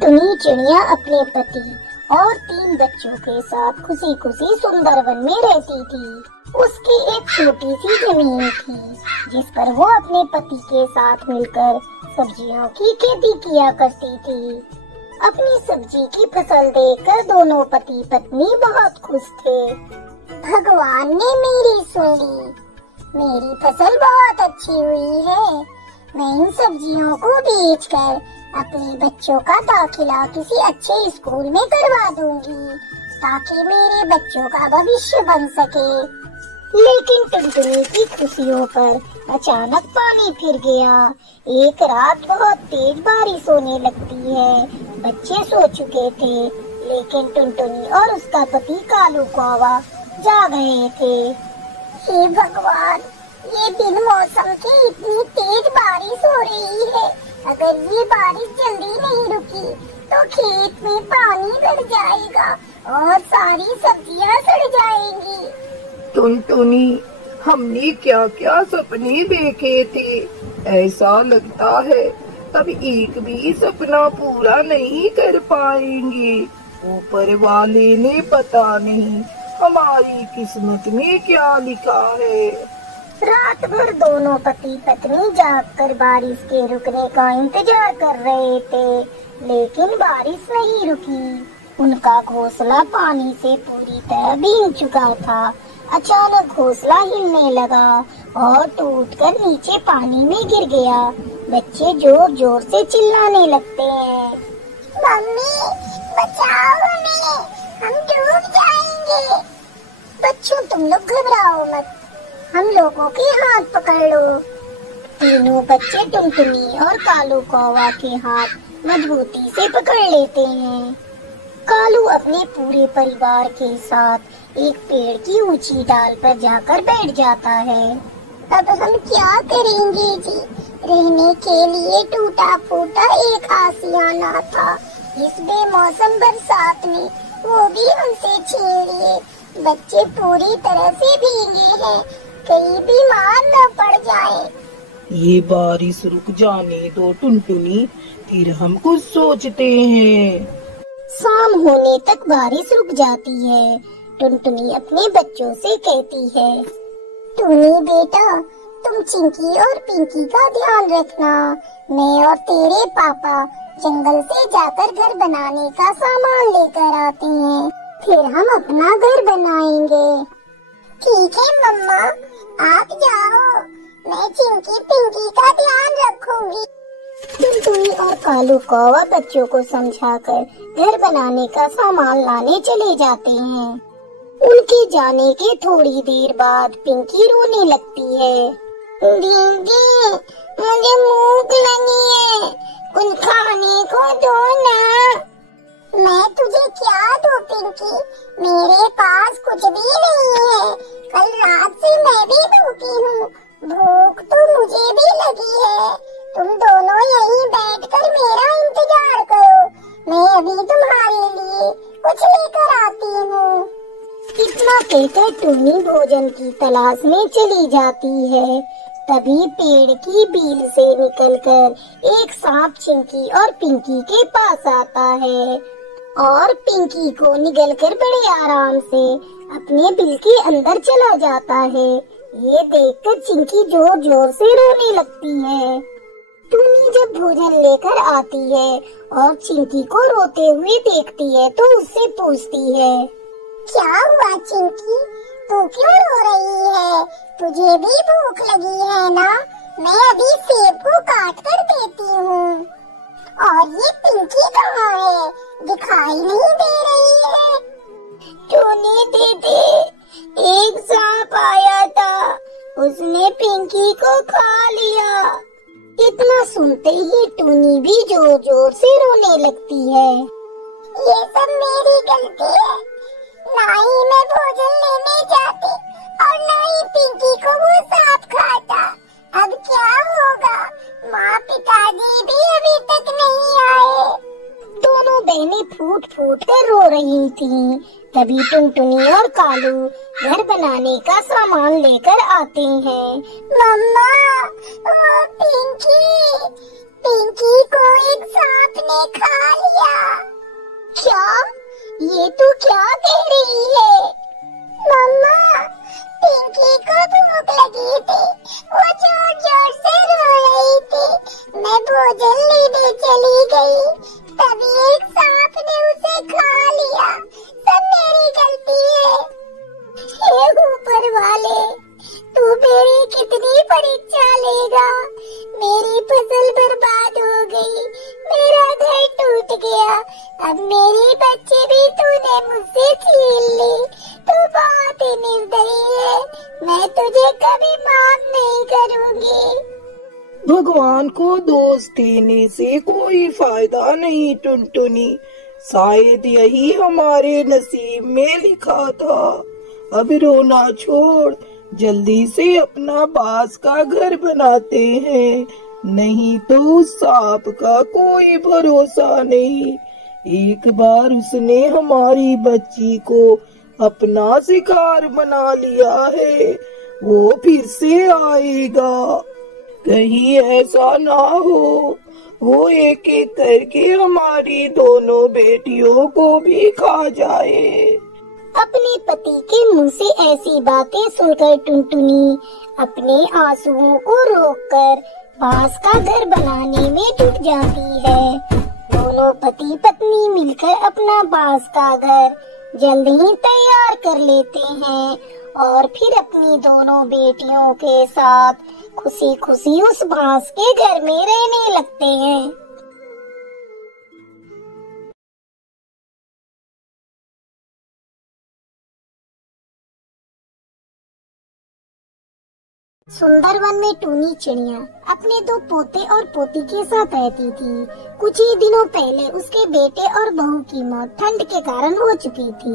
टुनटुनी चिड़िया अपने पति और 3 बच्चों के साथ खुशी खुशी सुंदरवन में रहती थी। उसकी एक छोटी सी जमीन थी जिस पर वो अपने पति के साथ मिलकर सब्जियों की खेती किया करती थी। अपनी सब्जी की फसल देखकर दोनों पति पत्नी बहुत खुश थे। भगवान ने मेरी सुन ली, मेरी फसल बहुत अच्छी हुई है। मैं इन सब्जियों को बेचकर अपने बच्चों का दाखिला किसी अच्छे स्कूल में करवा दूंगी ताकि मेरे बच्चों का भविष्य बन सके। लेकिन टुनटुनी की खुशियों पर अचानक पानी फिर गया। एक रात बहुत तेज बारिश होने लगती है। बच्चे सो चुके थे लेकिन टुनटुनी और उसका पति कालू कौवा जाग रहे थे। हे भगवान, ये बिन मौसम की इतनी तेज बारिश हो रही है। अगर ये बारिश जल्दी नहीं रुकी तो खेत में पानी भर जाएगा और सारी सब्जियां सड़ जाएंगी। टुनटुनी, हमने क्या क्या सपने देखे थे। ऐसा लगता है अब एक भी सपना पूरा नहीं कर पाएंगे। ऊपर वाले ने पता नहीं हमारी किस्मत में क्या लिखा है। रात भर दोनों पति पत्नी जागकर बारिश के रुकने का इंतजार कर रहे थे, लेकिन बारिश नहीं रुकी। उनका घोंसला पानी से पूरी तरह भीग चुका था। अचानक घोंसला हिलने लगा और टूटकर नीचे पानी में गिर गया। बच्चे जोर जोर से चिल्लाने लगते हैं, मम्मी बचाओ हमें, हम डूब जाएंगे। बच्चों, तुम लोग घबराओ मत, हम लोगों के हाथ पकड़ लो। तीनों बच्चे टुनटुनी और कालू कौवा के हाथ मजबूती से पकड़ लेते हैं। कालू अपने पूरे परिवार के साथ एक पेड़ की ऊंची डाल पर जाकर बैठ जाता है। अब हम क्या करेंगे जी? रहने के लिए टूटा फूटा एक आशियाना था। इस बेमौसम बरसात में वो भी हमसे छीन लिए। बच्चे पूरी तरह से भीगे हैं, कहीं बीमार न पड़ जाए। ये बारिश रुक जाने दो टुनटुनी, फिर हम कुछ सोचते हैं। शाम होने तक बारिश रुक जाती है। टुनटुनी अपने बच्चों से कहती है, टुनी बेटा, तुम चिंकी और पिंकी का ध्यान रखना। मैं और तेरे पापा जंगल से जाकर घर बनाने का सामान लेकर आते हैं, फिर हम अपना घर बनाएंगे। ठीक है मम्मा, आप जाओ, मैं चिंकी पिंकी का ध्यान रखूंगी। टुनटुनी और कालू कौवा बच्चों को समझाकर घर बनाने का सामान लाने चले जाते हैं। उनके जाने के थोड़ी देर बाद पिंकी रोने लगती है, दीदी मुझे भूख लगी है, कुछ खाने को दो ना। मैं तुझे क्या दूं पिंकी, मेरे पास कुछ भी नहीं है। कल रात से मैं भी भूखी हूँ, भूख तो मुझे भी लगी है। तुम दोनों यहीं बैठकर मेरा इंतजार करो, मैं अभी तुम्हारे लिए कुछ लेकर आती हूँ। इतना कहकर टुनी भोजन की तलाश में चली जाती है। तभी पेड़ की बील से निकलकर एक सांप चिंकी और पिंकी के पास आता है और पिंकी को निगलकर बड़े आराम से अपने बिल के अंदर चला जाता है। ये देखकर चिंकी जोर जोर से रोने लगती है। टुनी जब भोजन लेकर आती है और चिंकी को रोते हुए देखती है तो उससे पूछती है, क्या हुआ चिंकी, तू क्यों रो रही है? तुझे भी भूख लगी है ना? मैं अभी सेब को काट कर देती हूँ। और ये पिंकी कहाँ है? दिखाई नहीं दे रही है। टुनी दीदी, एक सांप आया था, उसने पिंकी को खा लिया। इतना सुनते ही टुनी भी जोर जोर से रोने लगती है। ये सब मेरी गलती है, ना ही मैं भोजन लेने जाती और ना ही पिंकी को वो सांप खाता। अब क्या होगा? माँ पिताजी भी अभी तक नहीं आए। दोनों बहनें फूट फूट कर रो रही थीं। तभी टुनटुनी और कालू घर बनाने का सामान लेकर आते हैं। मम्मा, वो पिंकी को एक सांप ने खा लिया। ये तू क्या कह रही है? मम्मा, पिंकी को भूख लगी थी, वो जोर जोर से रो रही थी। मैं भोजन लेने चली गई, तभी एक सांप ने उसे खा लिया। सब मेरी गलती है। हे ऊपर वाले, तू मेरी कितनी परीक्षा लेगा? मेरी फसल बर्बाद हो गई, मेरा घर टूट गया, अब मेरी बच्चे भी तूने मुझसे छीन ली। तू बहुत ही निर्दयी है, मैं तुझे कभी माफ नहीं करूंगी। भगवान को दोष देने से कोई फायदा नहीं टुनटुनी, शायद यही हमारे नसीब में लिखा था। अब रोना छोड़, जल्दी से अपना बांस का घर बनाते हैं, नहीं तो उस सांप का कोई भरोसा नहीं। एक बार उसने हमारी बच्ची को अपना शिकार बना लिया है, वो फिर से आएगा। कहीं ऐसा ना हो वो एक एक करके हमारी दोनों बेटियों को भी खा जाए। अपने पति के मुंह से ऐसी बातें सुनकर टुनटुनी अपने आंसुओं को रोककर बांस का घर बनाने में जुट जाती है। दोनों पति पत्नी मिलकर अपना बांस का घर जल्द ही तैयार कर लेते हैं और फिर अपनी दोनों बेटियों के साथ खुशी खुशी उस बांस के घर में रहने लगते हैं। सुंदरवन में टूनी चिड़िया अपने दो पोते और पोती के साथ रहती थी। कुछ ही दिनों पहले उसके बेटे और बहू की मौत ठंड के कारण हो चुकी थी।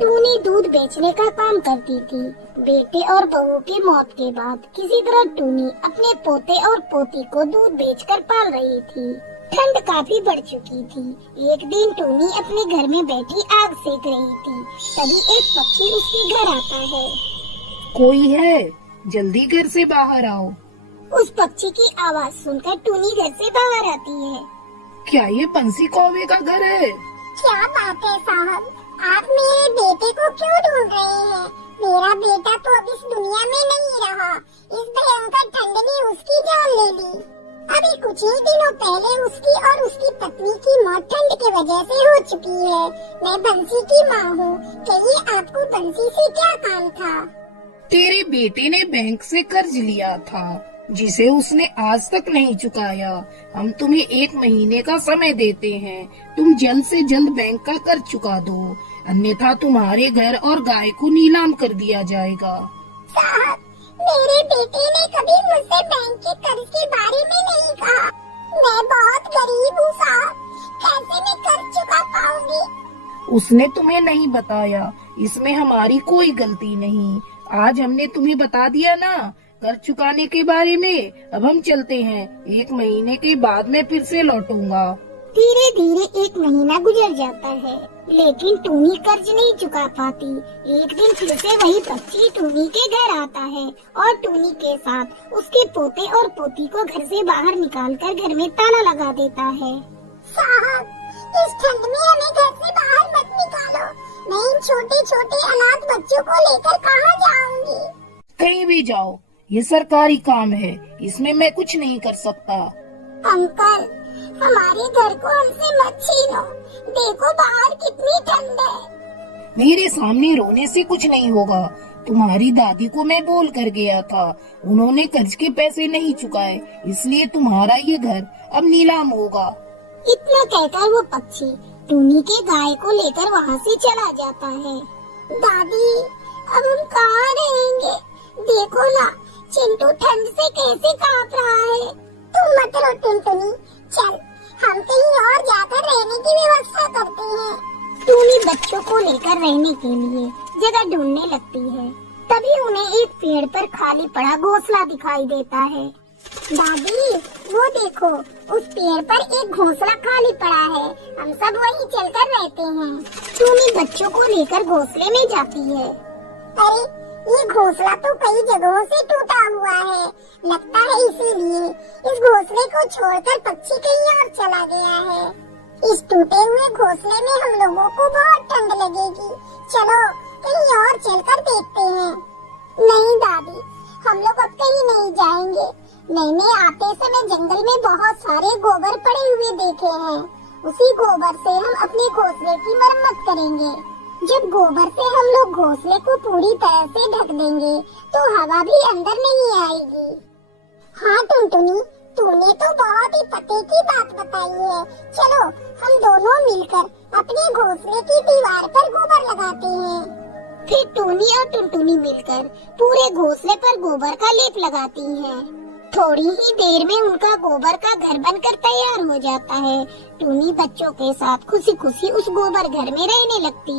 टूनी दूध बेचने का काम करती थी। बेटे और बहू की मौत के बाद किसी तरह टूनी अपने पोते और पोती को दूध बेचकर पाल रही थी। ठंड काफी बढ़ चुकी थी। एक दिन टूनी अपने घर में बैठी आग सेक रही थी, तभी एक पक्षी उसके घर आता है। कोई है? जल्दी घर से बाहर आओ। उस पक्षी की आवाज सुनकर टूनी घर से बाहर आती है। क्या ये पंछी कौवे का घर है? क्या बात है साहब, आप मेरे बेटे को क्यों ढूंढ रहे हैं? मेरा बेटा तो अब इस दुनिया में नहीं रहा। इस भयंकर ठंड ने उसकी जान ले ली। अभी कुछ ही दिनों पहले उसकी और उसकी पत्नी की मौत ठंड की वजह से हो चुकी है। मैं बंसी की माँ हूँ। कहिए आपको बंसी से क्या काम था? तेरे बेटे ने बैंक से कर्ज लिया था जिसे उसने आज तक नहीं चुकाया। हम तुम्हें 1 महीने का समय देते हैं, तुम जल्द से जल्द बैंक का कर्ज चुका दो, अन्यथा तुम्हारे घर और गाय को नीलाम कर दिया जाएगा। साहब, मेरे बेटे ने कभी मुझसे बैंक के कर्ज के बारे में नहीं कहा। मैं बहुत गरीब हूँ साहब, कैसे मैं कर्ज चुका पाऊंगी? उसने तुम्हें नहीं बताया, इसमें हमारी कोई गलती नहीं। आज हमने तुम्हें बता दिया ना कर्ज चुकाने के बारे में। अब हम चलते हैं, 1 महीने के बाद मैं फिर से लौटूंगा। धीरे धीरे 1 महीना गुजर जाता है, लेकिन टूनी कर्ज नहीं चुका पाती। एक दिन फिर से वही पक्षी टूनी के घर आता है और टूनी के साथ उसके पोते और पोती को घर से बाहर निकालकर घर में ताला लगा देता है। साहब, इस ठंड में हमें घर से बाहर मत निकालो। मैं इन छोटे छोटे अनाथ बच्चों को लेकर कहाँ जाऊंगी? कहीं भी जाओ, ये सरकारी काम है, इसमें मैं कुछ नहीं कर सकता। अंकल, हमारे घर को हमसे मत छीनो। देखो बाहर कितनी ठंड है। मेरे सामने रोने से कुछ नहीं होगा। तुम्हारी दादी को मैं बोल कर गया था, उन्होंने कर्ज के पैसे नहीं चुकाए, इसलिए तुम्हारा ये घर अब नीलाम होगा। इतना कहकर वो पक्षी टूनी के गाय को लेकर वहाँ से चला जाता है। दादी, अब हम कहाँ रहेंगे? देखो ना, चिंटू ठंड से कैसे कांप रहा है। तुम मत रो टुनटुनी, चल हम कहीं और जाकर रहने की व्यवस्था करते हैं। टूनी बच्चों को लेकर रहने के लिए जगह ढूंढने लगती है। तभी उन्हें एक पेड़ पर खाली पड़ा घोंसला दिखाई देता है। दादी, वो देखो, उस पेड़ पर एक घोंसला खाली पड़ा है। हम सब वहीं चलकर रहते हैं। टूनी बच्चों को लेकर घोंसले में जाती है। अरे, ये घोंसला तो कई जगहों से टूटा हुआ है, लगता है इसीलिए इस घोंसले को छोड़कर पक्षी कहीं और चला गया है। इस टूटे हुए घोंसले में हम लोगों को बहुत ठंड लगेगी। चलो कहीं और चलकर देखते हैं। नहीं दादी, हम लोग अब कहीं नहीं जाएंगे। मैंने आते समय जंगल में बहुत सारे गोबर पड़े हुए देखे हैं। उसी गोबर से हम अपने घोंसले की मरम्मत करेंगे। जब गोबर से हम लोग घोंसले को पूरी तरह से ढक देंगे तो हवा भी अंदर नहीं आएगी। हाँ टुनटुनी, तूने तो बहुत ही पते की बात बताई है। चलो हम दोनों मिलकर अपने घोंसले की दीवार पर गोबर लगाते हैं। फिर टूनी और टुनटुनी मिलकर पूरे घोंसले पर गोबर का लेप लगाती हैं। थोड़ी ही देर में उनका गोबर का घर बनकर तैयार हो जाता है। टूनी बच्चों के साथ खुशी खुशी उस गोबर घर में रहने लगती है।